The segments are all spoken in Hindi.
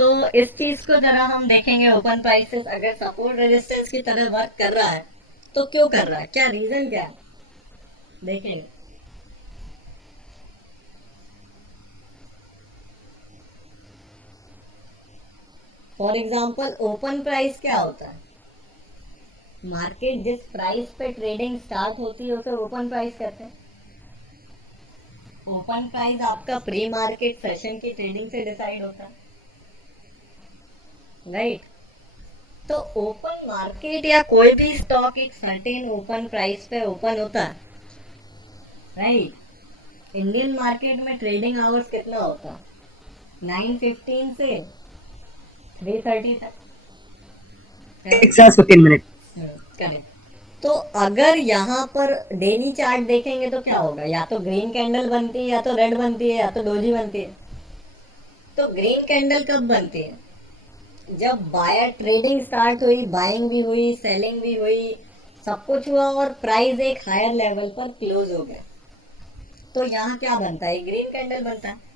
तो इस चीज को जरा हम देखेंगे, ओपन प्राइसेस अगर सपोर्ट रेजिस्टेंस की तरह वर्क कर रहा है तो क्यों कर रहा है, क्या रीजन क्या है, देखेंगे। फॉर एग्जाम्पल ओपन प्राइस क्या होता है? मार्केट जिस प्राइस पे ट्रेडिंग स्टार्ट होती है उसे ओपन प्राइस कहते हैं। ओपन प्राइस आपका प्री मार्केट सेशन की ट्रेडिंग से डिसाइड होता है, राइट? तो ओपन मार्केट या कोई भी स्टॉक एक सर्टेन ओपन प्राइस पे ओपन होता है, राइट? इंडियन मार्केट में ट्रेडिंग आवर्स कितना होता है? 9:15 से 3:30 तक, 6 hours 15 minutes. करेक्ट। तो अगर यहाँ पर डेली चार्ट देखेंगे तो क्या होगा, या तो ग्रीन कैंडल बनती है, या तो रेड बनती है, या तो डोजी बनती है। तो ग्रीन कैंडल कब बनती है? जब बायर ट्रेडिंग स्टार्ट हुई, बाइंग भी हुई, सेलिंग भी हुई, सब कुछ हुआ और प्राइस एक हायर लेवल पर क्लोज हो गया, तो यहाँ क्या बनता है? ग्रीन कैंडल बनता है।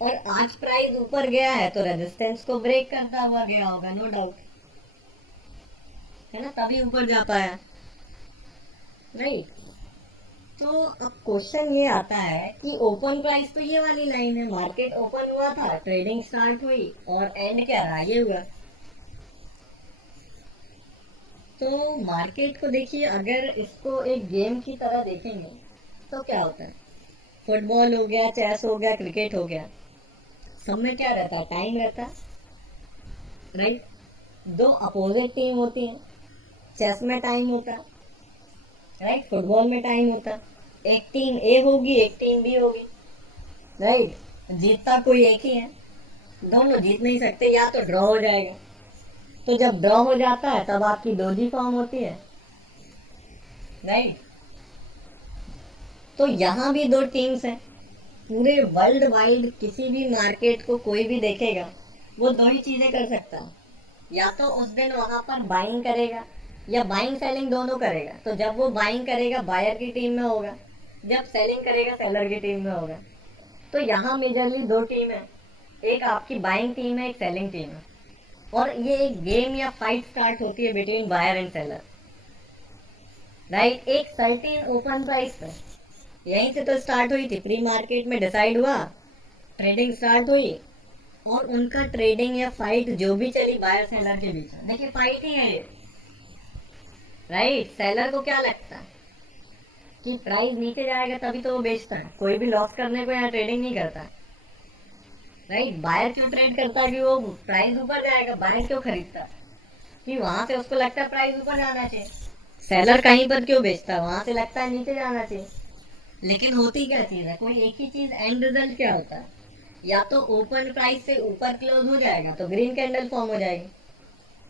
और आज प्राइस ऊपर गया है तो रेजिस्टेंस को ब्रेक करता हुआ गया होगा, नो डाउट, है ना, तभी ऊपर जा पाया, राइट? तो अब क्वेश्चन ये आता है कि ओपन प्राइस तो ये वाली लाइन है, मार्केट ओपन हुआ था, ट्रेडिंग स्टार्ट हुई और एंड क्या रहा, ये हुआ। तो मार्केट को देखिए, अगर इसको एक गेम की तरह देखेंगे तो क्या होता है? फुटबॉल हो गया, चेस हो गया, क्रिकेट हो गया, सब में क्या रहता है? टाइम रहता है, राइट? दो अपोजिट टीम होती है, चेस में टाइम होता है, राइट? फुटबॉल में टाइम होता है। एक टीम ए होगी, एक टीम बी होगी, राइट? जीतता कोई एक ही है, दोनों जीत नहीं सकते, या तो ड्रॉ हो जाएगा। तो जब ड्रॉ हो जाता है तब आपकी डोजी फॉर्म होती है, राइट? तो यहाँ भी दो टीम्स हैं। पूरे वर्ल्ड वाइड किसी भी मार्केट को कोई भी देखेगा, वो दो ही चीजें कर सकता है, या तो उस दिन वहां पर बाइंग करेगा या बाइंग सेलिंग दोनों करेगा। तो जब वो बाइंग करेगा बायर की टीम में होगा, जब सेलिंग करेगा सेलर की टीम में होगा। तो यहाँ मेजरली दो टीम है, एक आपकी बाइंग टीम है, एक सेलिंग टीम है, और ये एक गेम या फाइट स्टार्ट होती है between buyer and seller, right? एक सर्टेन ओपन प्राइस पे, यहीं से तो स्टार्ट हुई थी, प्री मार्केट में डिसाइड हुआ, ट्रेडिंग स्टार्ट हुई, और उनका ट्रेडिंग या फाइट जो भी चली बायर सेलर के बीच में, देखिए फाइट ही है ये, राइट? सेलर को क्या लगता है कि प्राइस नीचे जाएगा तभी तो वो बेचता है, कोई भी लॉस करने को यहाँ ट्रेडिंग नहीं करता, राइट? बायर क्यों ट्रेड करता है कि वो प्राइस ऊपर जाएगा, बायर क्यों खरीदता है कि वहां से उसको लगता है प्राइस ऊपर जाना चाहिए। सेलर कहीं पर क्यों बेचता है, वहां से लगता है नीचे जाना चाहिए। लेकिन होती क्या चीज है, कोई एक ही चीज, एंड रिजल्ट क्या होता है? या तो ओपन प्राइस से ऊपर क्लोज हो जाएगा तो ग्रीन कैंडल फॉर्म हो जाएगी,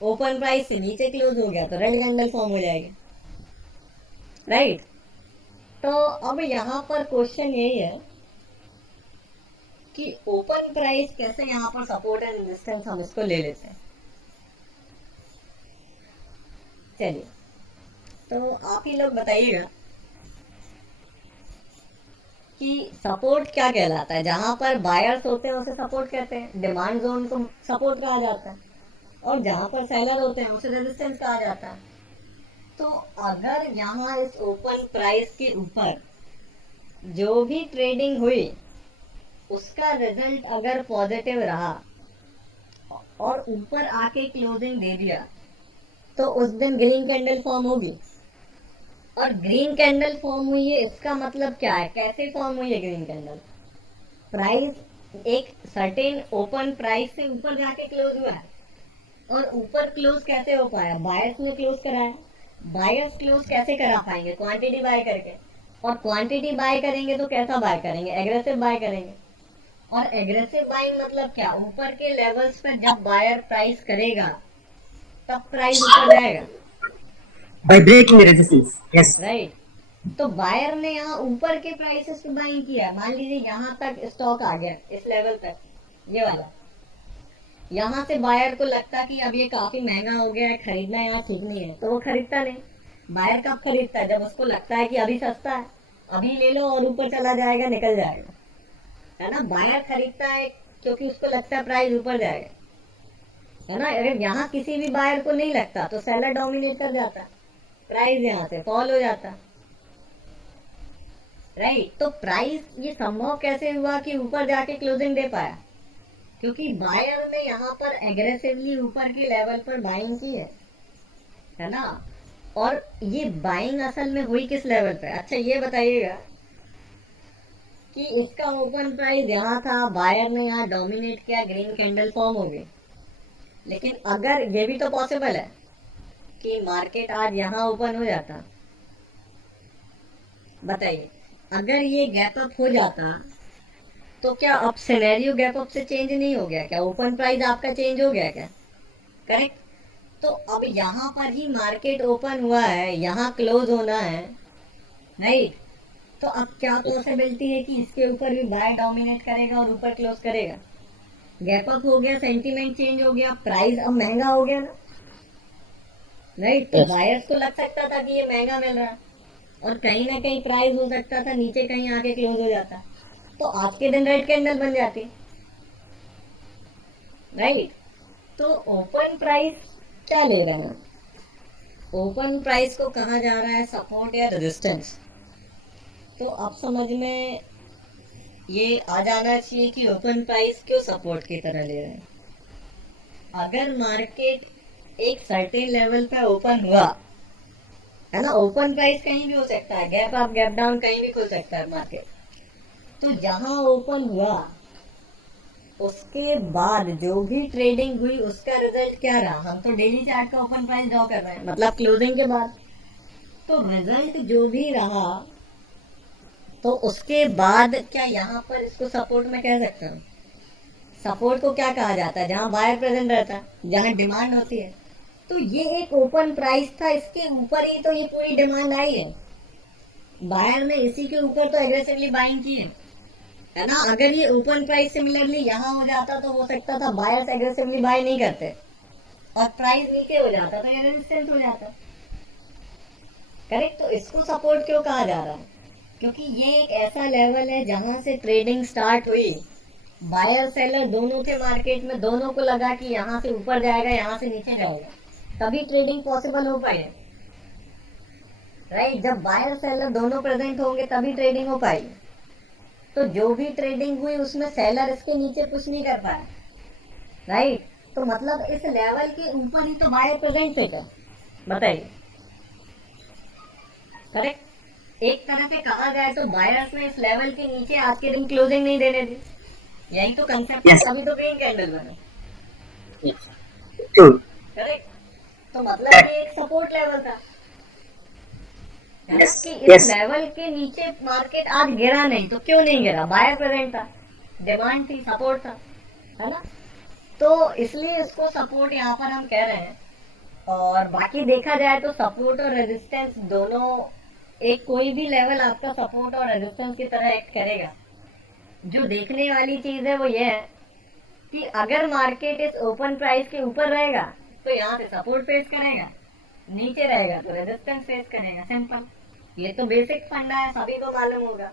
ओपन प्राइस से नीचे क्लोज हो गया तो रेड कैंडल फॉर्म हो जाएगी, राइट? तो अब यहाँ पर क्वेश्चन यही है कि ओपन प्राइस कैसे यहाँ पर सपोर्ट एंड रेजिस्टेंस हम इसको ले लेते हैं। चलिए, तो आप ही लोग बताइएगा कि सपोर्ट क्या कहलाता है? जहां पर बायर्स होते हैं उसे सपोर्ट कहते हैं, डिमांड जोन को सपोर्ट कहा जाता है, और जहां पर सेलर होते हैं उसे रेजिस्टेंस कहा जाता है। तो अगर यहाँ इस ओपन प्राइस के ऊपर जो भी ट्रेडिंग हुई उसका रिजल्ट अगर पॉजिटिव रहा और ऊपर आके क्लोजिंग दे दिया, तो उस दिन ग्रीन कैंडल फॉर्म होगी। और ग्रीन कैंडल फॉर्म हुई है, इसका मतलब क्या है, कैसे फॉर्म हुई है ग्रीन कैंडल? प्राइस एक सर्टेन ओपन प्राइस से ऊपर जाके क्लोज हुआ है, और ऊपर क्लोज कैसे हो पाया? बायर्स ने क्लोज कराया। बायर्स क्लोज कैसे करा पाएंगे? क्वांटिटी बाय करके। और क्वांटिटी बाय करेंगे तो कैसा बाय करेंगे? एग्रेसिव बाय करेंगे। और एग्रेसिव बाइंग मतलब क्या? ऊपर के लेवल्स पे जब बायर प्राइस करेगा तब प्राइस ऊपर जाएगा, By breaking the resistance. Yes. Right? तो बायर ने यहाँ ऊपर के प्राइसेस पे बाइंग किया, मान लीजिए यहाँ तक स्टॉक आ गया, इस लेवल तक, ये वाला। यहाँ से बायर को लगता कि अब ये काफी महंगा हो गया है, खरीदना यहाँ ठीक नहीं है, तो वो खरीदता नहीं। बायर कब खरीदता है? जब उसको लगता है कि अभी सस्ता है, अभी ले लो और ऊपर चला जाएगा, निकल जाएगा, है ना? बायर खरीदता है क्योंकि उसको लगता है प्राइस ऊपर जाएगा, है ना। अगर यहाँ किसी भी बायर को नहीं लगता तो सेलर डोमिनेट कर जाता, प्राइस यहाँ से फॉल हो जाता, राइट। तो प्राइस ये संभव कैसे हुआ कि ऊपर जाके क्लोजिंग दे पाया, क्योंकि बायर ने यहाँ पर एग्रेसिवली ऊपर के लेवल पर बाइंग की है ना। और ये बाइंग असल में हुई किस लेवल पे, अच्छा ये बताइएगा कि इसका ओपन प्राइस यहाँ था, बायर ने यहाँ डोमिनेट किया, ग्रीन कैंडल फॉर्म हो गई, लेकिन अगर ये भी तो पॉसिबल है कि मार्केट आज यहाँ ओपन हो जाता, बताइए, अगर ये गैप अप हो जाता तो क्या अब सिनेरियो गैप अप से चेंज नहीं हो गया क्या, ओपन प्राइस आपका चेंज हो गया क्या, करेक्ट। तो अब यहाँ पर ही मार्केट ओपन हुआ है, यहाँ क्लोज होना है, राइट। तो अब क्या पॉसिबिलिटी है कि इसके ऊपर भी बाय डोमिनेट करेगा और ऊपर क्लोज करेगा, गैप अप हो गया, सेंटीमेंट चेंज हो गया, प्राइस अब महंगा हो गया ना, राइट। तो बायर्स को लग सकता था कि ये महंगा मिल रहा है, और कहीं ना कहीं प्राइस हो सकता था नीचे कहीं आके क्लोज हो जाता, तो आज के दिन रेड कैंडल बन जाती, राइट। तो ओपन प्राइस क्या ले रहे हैं, ओपन प्राइस को कहा जा रहा है सपोर्ट या रेजिस्टेंस। तो अब समझ में ये आ जाना चाहिए कि ओपन प्राइस क्यों सपोर्ट की तरह ले रहे हैं। अगर मार्केट एक सर्टेन लेवल पे ओपन हुआ, है ना, ओपन प्राइस कहीं भी हो सकता है, गैप अप गैप डाउन कहीं भी खुल सकता है मार्केट, तो जहां ओपन हुआ उसके बाद जो भी ट्रेडिंग हुई उसका रिजल्ट क्या रहा, हम तो डेली चार्ट का ओपन प्राइस ड्रॉ कर रहे हैं, मतलब क्लोजिंग के बाद, तो रिजल्ट जो भी रहा तो उसके बाद क्या यहाँ पर इसको सपोर्ट में कह सकता हूँ। सपोर्ट को क्या कहा जाता है, जहाँ बायर प्रेजेंट रहता है, जहाँ डिमांड होती है। तो ये एक ओपन प्राइस था, इसके ऊपर ही तो ये पूरी डिमांड आई है, बायर ने इसी के ऊपर तो एग्रेसिवली बाइंग की है ना। अगर ये ओपन प्राइस सिमिलरली यहाँ हो जाता तो हो सकता था बायर्स एग्रेसिवली बाय नहीं करते और प्राइस नीचे हो जाता तो ये रेजिस्टेंस हो जाता, करेक्ट। तो इसको सपोर्ट क्यों कहा जा रहा है, क्योंकि ये एक ऐसा लेवल है जहां से ट्रेडिंग स्टार्ट हुई, बायर सेलर दोनों के मार्केट में, दोनों को लगा कि यहाँ से ऊपर जाएगा यहाँ से नीचे जाएगा, तभी ट्रेडिंग पॉसिबल हो पाई, राइट। जब बायर सेलर दोनों प्रेजेंट होंगे तभी ट्रेडिंग हो पाएगी। तो जो भी ट्रेडिंग हुई उसमें सेलर इसके नीचे कुछ नहीं कर पाया, राइट। तो मतलब इस लेवल के ऊपर ही तो बायर प्रेजेंट थे क्या, बताइए, करेक्ट। एक तरह से कहा जाए तो बायर्स ने इस लेवल के नीचे आज के दिन क्लोजिंग नहीं देने दी, यही तो कंसेप्ट है, Yes. तभी तो ग्रीन कैंडल बने, True. करेक्ट। तो मतलब ये एक सपोर्ट लेवल था, है ना, Yes. कि इस Yes. लेवल के नीचे मार्केट आज गिरा नहीं, तो क्यों नहीं गिरा, बायर प्रेजेंट था, डिमांड थी, सपोर्ट था, है ना। तो इसलिए इसको सपोर्ट यहाँ पर हम कह रहे हैं। और बाकी देखा जाए तो सपोर्ट और रेजिस्टेंस दोनों, एक कोई भी लेवल आपका सपोर्ट और रेजिस्टेंस की तरह एक्ट करेगा। जो देखने वाली चीज है वो ये है कि अगर मार्केट इस ओपन प्राइस के ऊपर रहेगा तो यहाँ से सपोर्ट फेस करेगा, नीचे रहेगा तो रेजिस्टेंस फेस करेगा, सिंपल। ये तो बेसिक फंडा है, सभी को मालूम होगा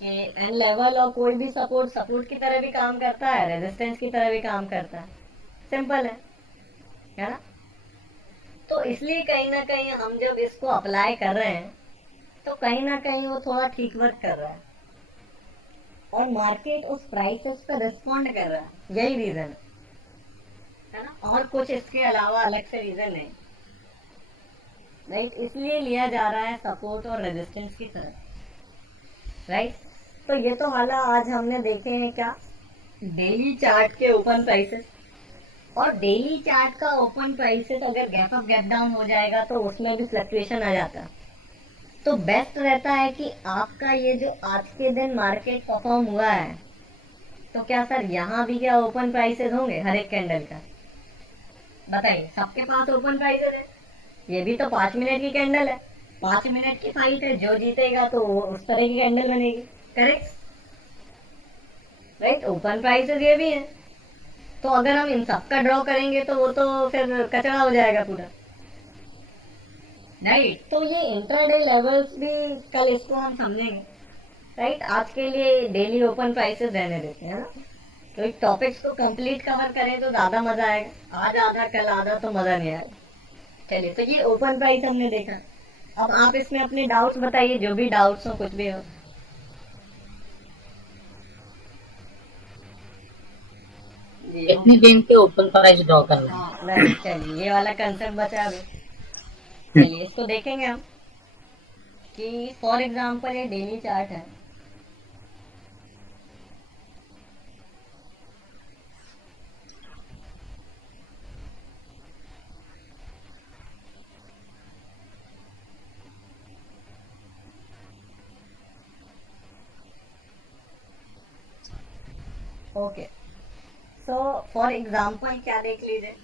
कि एन लेवल और कोई भी सपोर्ट की तरह भी काम करता है, रेजिस्टेंस की तरह भी काम करता है, सिंपल है ना। तो इसलिए कहीं ना कहीं हम जब इसको अप्लाई कर रहे हैं तो कहीं ना कहीं वो थोड़ा ठीक वर्क कर रहा है और मार्केट उस प्राइसेस पर रिस्पॉन्ड कर रहा है, यही रीजन है ना, और कुछ इसके अलावा अलग से रीजन नहीं, राइट। इसलिए लिया जा रहा है सपोर्ट और रेजिस्टेंस की तरह, राइट। तो ये तो वाला आज हमने देखे हैं क्या, डेली चार्ट के ओपन प्राइसेस, और डेली चार्ट का ओपन प्राइसेस अगर गैप अप गैप डाउन हो जाएगा तो उसमें भी फ्लक्चुएशन आ जाता है। तो बेस्ट रहता है कि आपका ये जो आज के दिन मार्केट परफॉर्म हुआ है, तो क्या सर यहाँ भी क्या ओपन प्राइसेस होंगे हर एक कैंडल का, बताइए, सबके पास ओपन प्राइसेस है, ये भी तो 5 मिनट की कैंडल है, 5 मिनट की फाइट है, जो जीतेगा तो उस तरह की कैंडल बनेगी, करेक्ट, राइट। ओपन प्राइसेस ये भी है, तो अगर हम इन सब का ड्रॉ करेंगे तो वो तो फिर कचरा हो जाएगा पूरा, राइट। तो ये इंट्राडे लेवल्स भी कल इसको हम समझेंगे, राइट। आज के लिए डेली ओपन प्राइसेस रहने देते हैं ना। तो एक टॉपिक्स को कंप्लीट कवर करें तो ज्यादा मजा आएगा, आज आधा कल आधा तो मजा नहीं आएगा। चलिए, तो ये ओपन प्राइस हमने देखा। अब आप इसमें अपने डाउट्स बताइए, जो भी डाउट्स हो, कुछ भी हो। जी कितने दिन के ओपन प्राइस ड्रॉ करना है? हाँ राइट, चलिए ये वाला कंसेप्ट बचा अभी। हम्म, चलिए इसको देखेंगे हम कि फॉर एग्जांपल ये डेली चार्ट है। ओके, सो फॉर एग्जांपल क्या देख लीजिए,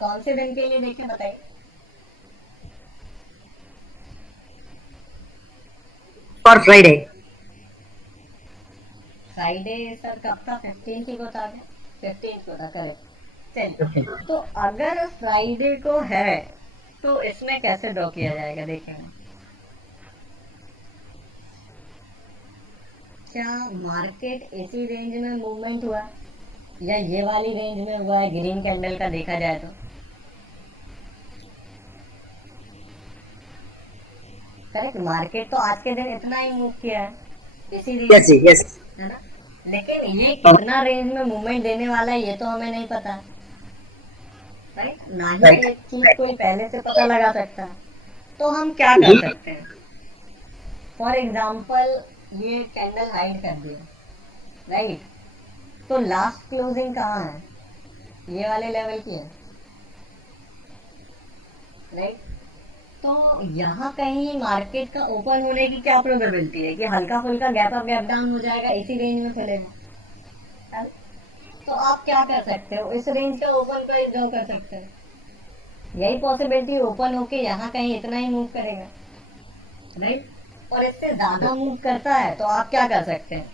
कौन से दिन के लिए देखें बताइए। For Friday. फ्राइडे सर कब था? 15 को था क्या? 15 को था, करेक्ट। चलिए, Okay. तो अगर फ्राइडे को है तो इसमें कैसे ड्रॉ किया जाएगा देखेंगे। क्या मार्केट इसी रेंज में मूवमेंट हुआ या ये वाली रेंज में हुआ है ग्रीन कैंडल का देखा जाए तो? करेक्ट, मार्केट तो आज के दिन इतना ही मूव किया है, इसी रेंज Yes, में, yes. है ना। लेकिन ये कितना रेंज में मूवमेंट देने वाला है ये तो हमें नहीं पता, राइट। ना ही Right. एक चीज कोई पहले से पता लगा सकता है। तो हम क्या कर सकते हैं, फॉर एग्जाम्पल ये कैंडल हाइड कर दिया, राइट। तो लास्ट क्लोजिंग कहाँ है? ये वाले लेवल की है, राइट। तो यहाँ कहीं मार्केट का ओपन होने की क्या प्रोबेबिलिटी है कि हल्का फुल्का गैप अप गैप डाउन हो जाएगा, इसी रेंज में खुलेगा, है? तो आप क्या कर सकते हो, इस रेंज का ओपन प्राइस ड्रॉ कर सकते हो। यही पॉसिबिलिटी ओपन होके यहाँ कहीं इतना ही मूव करेगा, राइट। और इससे ज्यादा मूव करता है तो आप क्या कर सकते हैं,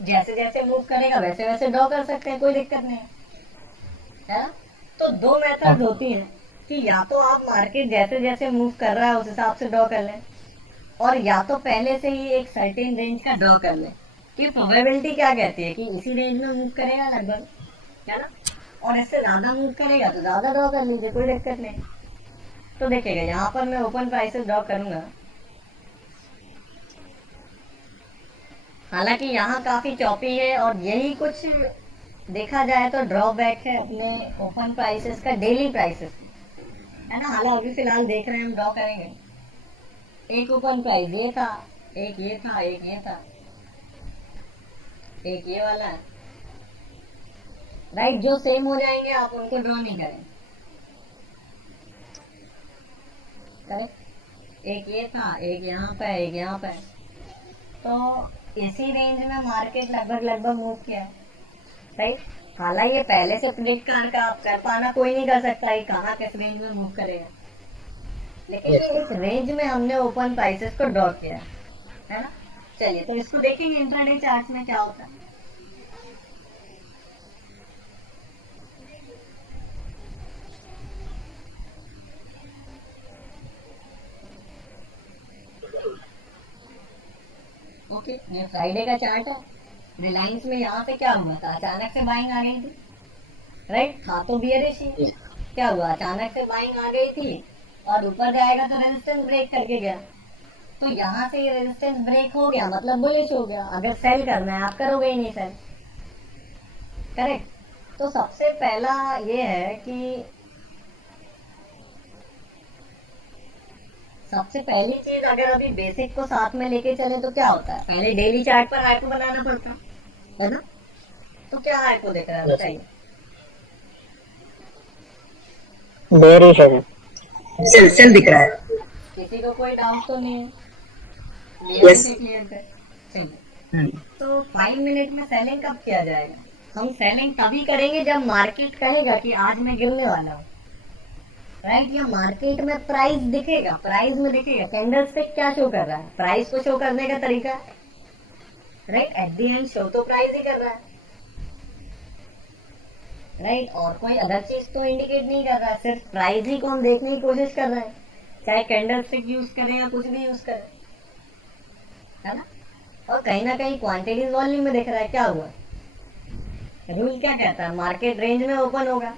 जैसे जैसे मूव करेगा वैसे वैसे ड्रॉ कर सकते हैं, कोई दिक्कत नहीं है ना। तो दो मेथड होती हैं कि या तो आप मार्केट जैसे जैसे मूव कर रहा है उस हिसाब से ड्रॉ कर लें, और या तो पहले से ही एक सर्टेन रेंज का ड्रॉ कर लें कि प्रोबेबिलिटी क्या कहती है कि इसी रेंज में मूव करेगा लगभग, है ना। और इससे ज्यादा मूव करेगा तो ज्यादा ड्रॉ कर लीजिए, कोई दिक्कत नहीं। तो देखिएगा यहाँ पर मैं ओपन प्राइसेस ड्रॉ करूंगा, हालांकि यहाँ काफी चौपी है और यही कुछ देखा जाए तो ड्रॉबैक है अपने ओपन प्राइसेस का डेली प्राइसेस, है ना। हालांकि अभी फिलहाल देख रहे हैं, हम ड्रॉ करेंगे। एक ओपन प्राइस ये था, एक ये था, एक ये था, एक ये वाला है, राइट। जो सेम हो जाएंगे आप उनको ड्रॉ नहीं करें, करेक्ट। एक ये था, एक यहाँ पे, एक यहाँ पे। तो इसी रेंज में मार्केट लगभग लगभग मूव किया है, राइट। हालांकि ये पहले से प्रिडिक्ट कर पाना कोई नहीं कर सकता है कहाँ किस रेंज में मूव करेगा, लेकिन Yes. ये इस रेंज में हमने ओपन प्राइसेस को ड्रॉ किया है ना। चलिए, तो इसको देखेंगे इंट्राडे चार्ट में क्या होता है। ओके, ये फ्राइडे का चार्ट है। रिलायंस में यहाँ पे क्या हुआ था, अचानक से बाइंग आ गई थी, राइट। था तो बियरिश ही, Yeah. क्या हुआ, अचानक से बाइंग आ गई थी और ऊपर जाएगा तो रेजिस्टेंस ब्रेक करके गया। तो यहाँ से ये रेजिस्टेंस ब्रेक हो गया मतलब बुलिश हो गया। अगर सेल करना है आप करोगे ही नहीं सेल, करेक्ट। तो सबसे पहला ये है कि सबसे पहली चीज, अगर अभी बेसिक को साथ में लेके चले तो क्या होता है, पहले डेली चार्ट पर हाइपो बनाना पड़ता है ना। तो क्या हाइपो दिख रहा है Yes. बताइए। बेरिश है। सेल सेल दिख रहा है। किसी को कोई डाउट तो नहीं है, Yes. क्लियर है। चलिए, Hmm. तो 5 मिनट में सेलिंग कब किया जाएगा? हम सेलिंग तभी करेंगे जब मार्केट कहेगा कि आज मैं गिरने वाला हूँ, राइट। या मार्केट में प्राइस दिखेगा, प्राइस में दिखेगा कैंडल्स पे क्या शो कर रहा है, प्राइस को शो करने का तरीका है, right. At the end show तो प्राइस ही कर रहा है, राइट। और कोई अदर चीज तो इंडिकेट नहीं कर रहा है, सिर्फ प्राइस ही को हम देखने की कोशिश कर रहे हैं, चाहे कैंडल स्टिक यूज करें या कुछ भी यूज करें, है ना। और कहीं ना कहीं क्वांटिटीज वॉल्यूम में दिख रहा है, क्या हुआ, रूल क्या कहता है, मार्केट रेंज में ओपन होगा,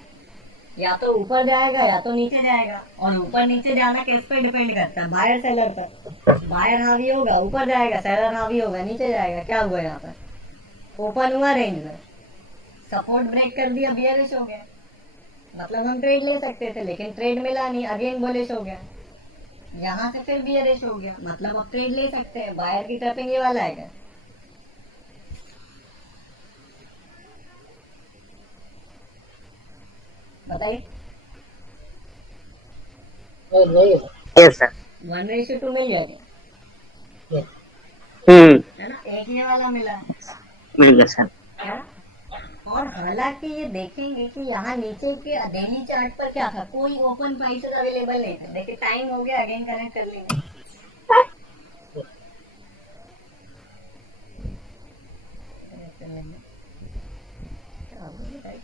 या तो ऊपर जाएगा या तो नीचे जाएगा। और ऊपर नीचे जाना किस पे डिपेंड करता है, बायर सेलर पर। बायर हावी होगा ऊपर जाएगा, सेलर हावी होगा नीचे जाएगा। क्या हुआ यहाँ पर, ओपन हुआ रेंज में, सपोर्ट ब्रेक कर दिया, बियरिश हो गया। मतलब हम ट्रेड ले सकते थे लेकिन ट्रेड मिला नहीं, अगेन बुलिश हो गया। यहाँ से फिर बियरिश हो गया, मतलब अब ट्रेड ले सकते हैं। बायर की ट्रैपिंग ये वाला है क्या, बताइए। Yes, sir. 1:2 मिल गया क्या, Hmm. है ना, एक ये वाला मिला Yes, sir. है ना। और हालांकि ये देखेंगे कि यहाँ नीचे के डेली चार्ट पर क्या था, कोई ओपन प्राइसेस अवेलेबल नहीं थे। देखिए टाइम हो गया, अगेन कनेक्ट कर लेंगे। Connect कर लेंगे। क्या हो गया, right?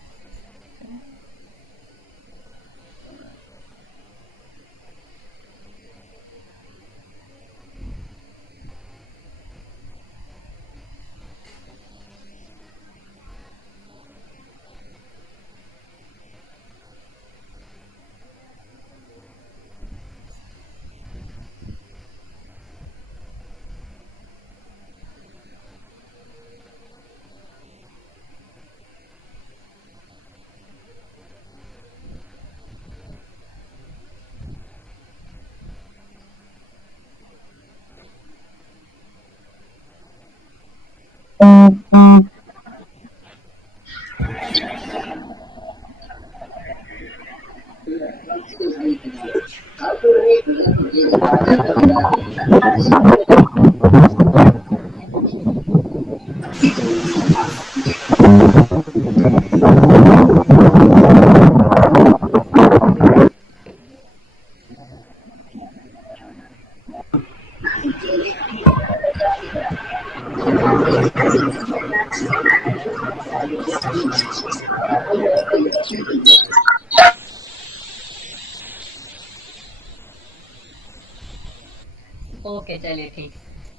ओके चलिए ठीक,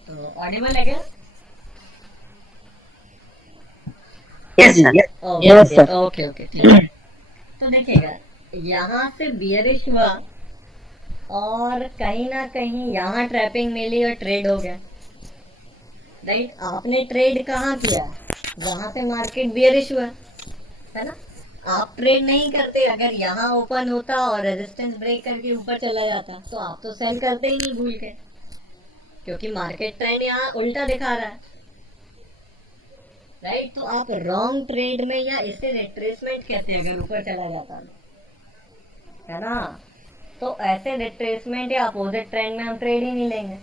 तो ऑडिबल है क्या। Yes, sir. Okay Yes, sir. Okay okay ठीक है। तो देखिएगा, यहाँ से बियरिश हुआ और कहीं ना कहीं यहाँ ट्रैपिंग मिली और ट्रेड हो गया, राइट। आपने ट्रेड कहाँ किया, जहाँ से मार्केट बियरिश हुआ, है ना। आप ट्रेड नहीं करते, अगर यहाँ ओपन होता और रेजिस्टेंस ब्रेक करके ऊपर चला जाता तो आप तो सेल करते ही नहीं भूल के, क्योंकि मार्केट ट्रेंड यहाँ उल्टा दिखा रहा है, राइट। तो आप रॉन्ग ट्रेड में, या इसे रिट्रेसमेंट कहते हैं अगर ऊपर चला जाता, है ना। तो ऐसे रिट्रेसमेंट या अपोजिट ट्रेंड में हम ट्रेड ही नहीं लेंगे,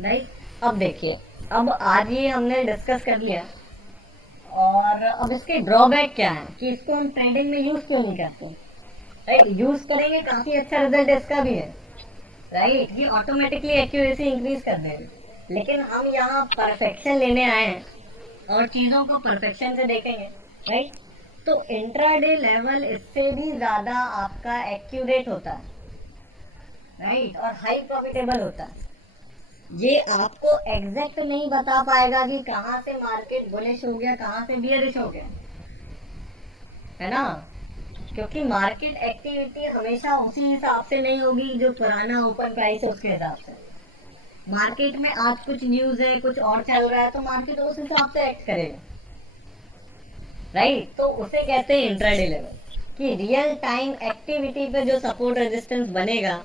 राइट। अब देखिए, अब आज ये हमने डिस्कस कर लिया, और अब इसके ड्रॉबैक क्या है कि इसको हम ट्रेडिंग में यूज क्यों नहीं करते, राइट। यूज करेंगे, काफी अच्छा रिजल्ट इसका भी है, राइट। ये ऑटोमेटिकली एक्यूरेसी इंक्रीज कर देगा, लेकिन हम यहाँ परफेक्शन लेने आए हैं और चीजों को परफेक्शन से देखेंगे, राइट। तो इंट्राडे लेवल इससे भी ज्यादा आपका एक्यूरेट होता है, राइट, और हाई प्रॉफिटेबल होता है। ये आपको एग्जैक्ट नहीं बता पाएगा कि कहाँ से मार्केट बुलिश हो गया, कहाँ से बियरिश हो गया, है ना। क्योंकि मार्केट एक्टिविटी हमेशा उसी हिसाब से नहीं होगी जो पुराना ओपन प्राइस है उसके हिसाब से। मार्केट में आज कुछ न्यूज है, कुछ और चल रहा है, तो मार्केट उस हिसाब से एक्ट करेगा, राइट। तो उसे कहते हैं इंट्राडे लेवल, कि रियल टाइम एक्टिविटी पे जो सपोर्ट रेजिस्टेंस बनेगा,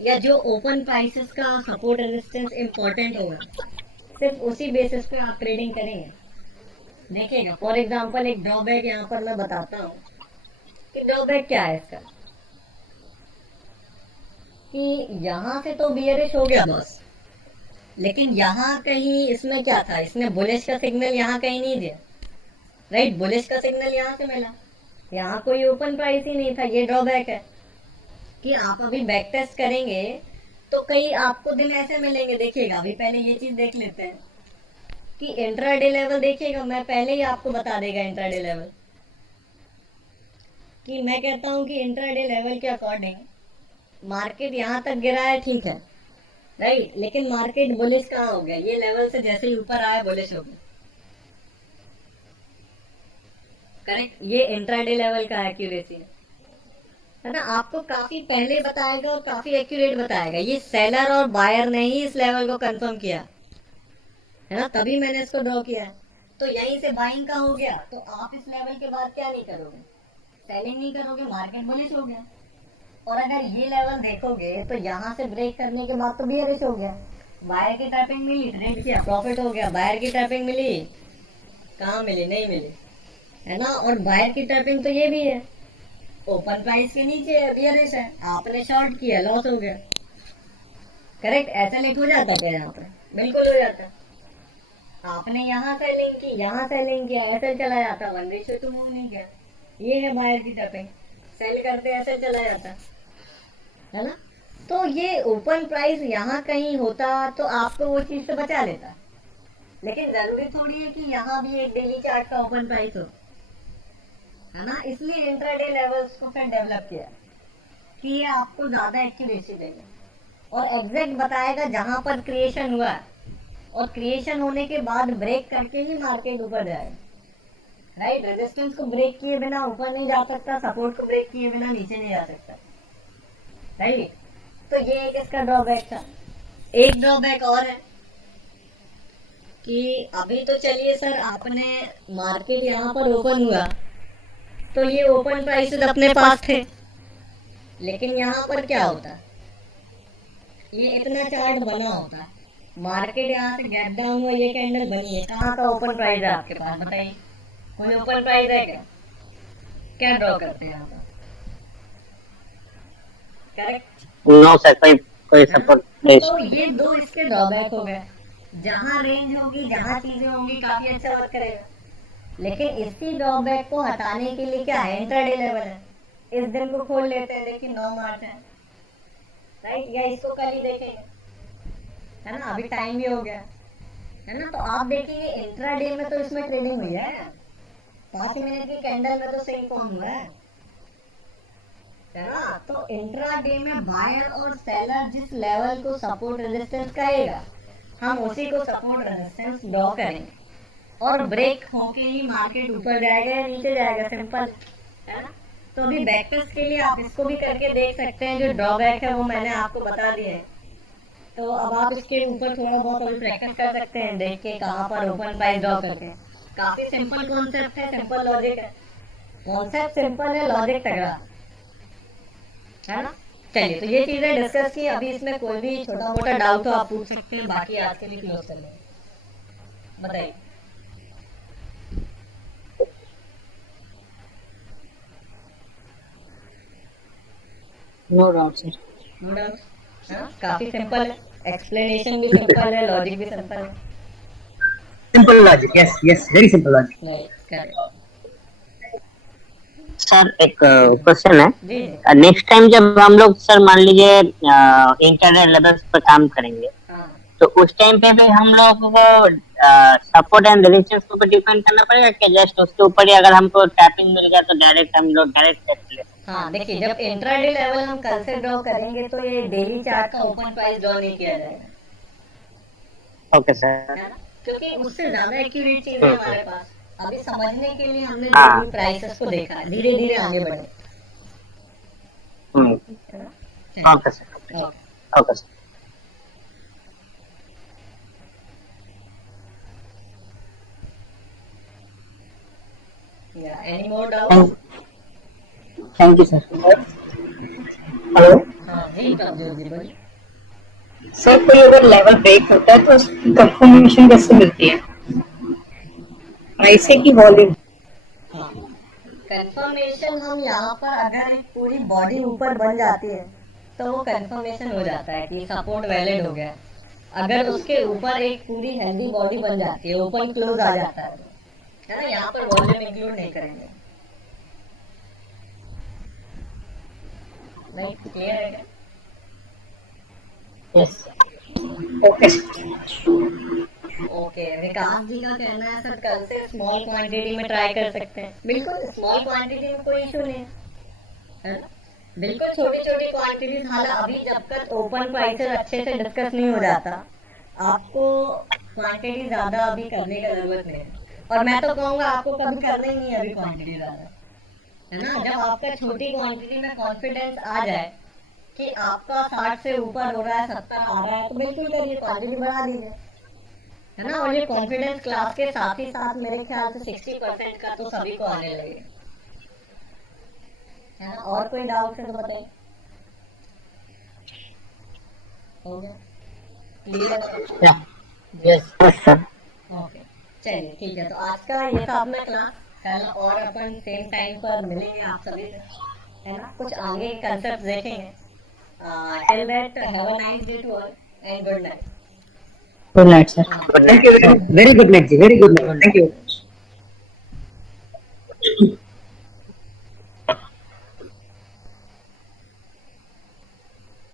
या जो ओपन प्राइसेस का सपोर्ट रेजिस्टेंस इंपॉर्टेंट होगा, सिर्फ उसी बेसिस पे आप ट्रेडिंग करेंगे। देखिएगा, फॉर एग्जांपल एक ड्रॉबैक यहाँ पर मैं बताता हूँ कि ड्रॉबैक क्या है इसका, कि यहाँ से तो बियरिश हो गया बॉस, लेकिन यहाँ कहीं इसमें क्या था, इसने बुलिश का सिग्नल यहाँ कहीं नहीं दिया, राइट। बुलिश का सिग्नल यहाँ से मिला, यहाँ कोई ओपन प्राइस ही नहीं था। ये ड्रॉबैक है कि आप अभी बैक टेस्ट करेंगे तो कई आपको दिन ऐसे मिलेंगे। देखिएगा, अभी पहले ये चीज देख लेते हैं कि इंट्राडे लेवल, देखिएगा मैं पहले ही आपको बता देगा इंट्राडे लेवल, कि मैं कहता हूँ कि इंट्राडे लेवल के अकॉर्डिंग मार्केट यहाँ तक गिरा है, ठीक है, राइट, लेकिन मार्केट बुलिश कहाँ हो गया, ये लेवल से जैसे ही ऊपर आया बुलिश हो गया। करेक्ट, ये इंट्राडे लेवल का एक्यूरेसी है ना, आपको काफी पहले बताएगा और काफी एक्यूरेट बताएगा। ये सेलर और बायर ने ही इस लेवल को कंफर्म किया है ना, तभी मैंने इसको ड्रॉ किया है। तो यहीं से बाइंग का हो गया, तो आप इस लेवल के बाद क्या नहीं करोगे, सेलिंग नहीं करोगे, मार्केट बुलिश हो गया। और अगर ये लेवल देखोगे तो यहाँ से ब्रेक करने के बाद तो बियरिश हो गया, बायर की टैपिंग मिली, ट्रेड किया, प्रॉफिट हो गया। बायर की टैपिंग मिली, कहाँ मिली, नहीं मिली, है ना। और बायर की टैपिंग तो ये भी है, ओपन प्राइस के नीचे है, बियरिश है, आपने शॉर्ट किया, लॉस हो गया। करेक्ट, ऐसा लेट हो जाता है यहाँ पे, बिल्कुल हो जाता है। आपने यहाँ सेलिंग की, यहाँ सेलिंग किया, ऐसे चला जाता, 1:2 मूव नहीं किया। ये है बायर की टैपिंग, सेल करते ऐसे चला जाता है ना। तो ये ओपन प्राइस यहाँ कहीं होता तो आपको वो चीज से बचा लेता, लेकिन जरूरी थोड़ी है कि यहाँ भी एक डेली चार्ट का ओपन प्राइस हो, है ना। इसलिए इंट्राडे लेवल्स को फिर डेवलप किया कि ये आपको ज्यादा एक्यूरेसी देगा और एग्जैक्ट बताएगा जहां पर क्रिएशन हुआ है, और क्रिएशन होने के बाद ब्रेक करके ही मार्केट ऊपर जाएगा। राइट, रेजिस्टेंस को ब्रेक किए बिना ऊपर नहीं जा सकता, सपोर्ट को ब्रेक किए बिना नीचे नहीं जा सकता। राइट, तो ये एक इसका ड्रॉबैक था। एक ड्रॉबैक और है कि अभी तो चलिए सर, आपने मार्केट यहाँ पर ओपन हुआ तो ये ओपन प्राइसेस अपने पास थे, लेकिन यहाँ पर क्या होता है, ये इतना चार्ट बना होता है, मार्केट यहाँ से गैप डाउन हुआ, ये कैंडल बनी है, कहाँ का ओपन प्राइस है आपके पास, बताइए, कोई ओपन प्राइस है क्या, क्या ड्रॉ करते हैं यहाँ पर। करेक्ट, नो सर, कोई कोई सपोर्ट नहीं। तो ये दो इसके ड्रॉबैक हो गए। जहाँ रेंज होगी, जहाँ चीजें होंगी, काफी अच्छा वर्क करेगा, लेकिन इसी ड्रॉबैक को हटाने के लिए क्या है, इंट्राडे लेवल है। इस दिन को खोल लेते हैं, देखिए 9 मार्च है, राइट, या इसको कल ही देखेंगे, है ना, अभी टाइम भी हो गया, है ना। तो आप देखिए इंट्राडे में तो इसमें ट्रेडिंग हुई है, 5 मिनट की कैंडल में तो सही फॉर्म हुआ है ना। तो इंट्राडे में बायर और सेलर जिस लेवल को सपोर्ट रेजिस्टेंस कहेगा, हम उसी को सपोर्ट रेजिस्टेंस ड्रॉ करेंगे और ब्रेक होके ही मार्केट ऊपर जाएगा या नीचे जाएगा, सिंपल, है ना। तो अभी बैकटेस्ट के लिए आप इसको भी करके देख सकते हैं, जो ड्रॉबैक है वो मैंने आपको बता दिए हैं। तो अब आप इसके ऊपर थोड़ा बहुत अभी प्रैक्टिस कर सकते हैं, देख के कहाँ पर ओपन प्राइस ड्रॉ करके। काफी सिंपल कॉन्सेप्ट है, सिंपल लॉजिक है, कॉन्सेप्ट सिंपल है, लॉजिक तगड़ा, है ना। चलिए, तो ये चीजें डिस्कस की, अभी इसमें कोई भी छोटा मोटा डाउट हो आप पूछ सकते हैं, बाकी आज के लिए क्लोज कर लेंगे, बताइए। No doubt sir. No doubt, है ना, काफी सिंपल है, एक्सप्लेनेशन भी सिंपल है, लॉजिक भी सिंपल है। Simple logic, yes yes, very simple logic. नहीं, करेक्ट, सर एक क्वेश्चन है। जी जी, नेक्स्ट टाइम जब हम लोग सर मान लीजिए इंटरनेट लेवल्स पर काम करेंगे, हाँ तो उस टाइम पे भी हम लोग को सपोर्ट एंड रेजिस्टेंस के ऊपर डिपेंड करना पड़ेगा कि जस्ट उसके ऊपर ही अगर हमको टैपिंग मिल गया तो डायरेक्ट हम लोग डायरेक्ट ले सकते हाँ, देखिए जब इंट्राडे लेवल हम कल से ड्रॉ करेंगे तो ये डेली चार्ट का ओपन प्राइस ड्रॉ नहीं किया जाएगा, हैं? Okay sir. है ना, क्योंकि उससे ज्यादा एक्यूरेट चीज है हमारे पास। अभी समझने के लिए हमने हाँ। डेली प्राइसेस को देखा, धीरे धीरे आगे बढ़े, है ना। ओके सर, चलिए, okay sir. Any more doubt. Thank you sir. Hello हाँ जी, कमजोर जी बोलिए। सर, कोई अगर लेवल ब्रेक होता है तो उसकी कंफर्मेशन कैसे मिलती है, ऐसे की वॉल्यूम? हाँ, कंफर्मेशन हम यहाँ पर अगर एक पूरी बॉडी ऊपर बन जाती है तो वो कंफर्मेशन हो जाता है कि सपोर्ट वैलिड हो गया। अगर उसके ऊपर एक पूरी हेल्दी बॉडी बन जाती है, ओपन क्लोज आ जाता है, है ना, यहाँ पर वॉल्यूम इंक्लूड नहीं करेंगे। नहीं, क्लियर है क्या? Yes, okay. ओके, विकास जी का कहना है सर कल से स्मॉल क्वांटिटी में ट्राई कर सकते हैं। बिल्कुल, स्मॉल क्वांटिटी में कोई इशू नहीं है, है ना। बिल्कुल छोटी छोटी क्वांटिटीज, हालांकि अभी जब तक ओपन प्राइसेस अच्छे से डिस्कस नहीं हो जाता, आपको क्वांटिटी ज्यादा अभी करने की जरूरत नहीं है। और मैं तो कहूँगा आपको कभी करना ही नहीं है अभी क्वांटिटी ज्यादा, है ना। जब आपका छोटी क्वांटिटी में कॉन्फिडेंस आ जाए कि आपका 60 से ऊपर हो रहा है, 70 आ रहा है, तो बिल्कुल करिए, क्वांटिटी बढ़ा दीजिए, है ना। और ये कॉन्फिडेंस क्लास के साथ ही साथ मेरे ख्याल से 60% का तो सभी को आने लगे, है ना। और कोई डाउट है तो बताइए। हो गया clear? Yeah. Yes. Yes, sir. Okay, चलिए ठीक है। तो आज का ये था अपना क्लास। कल और अपन सेम टाइम पर मिलेंगे आप सभी से, है ना। कुछ आगे कंसेप्ट देखेंगे। Till that have a nice day to all and good night. Good night, sir. हाँ, Thank you. Very good night, ji. Very good night. Thank you.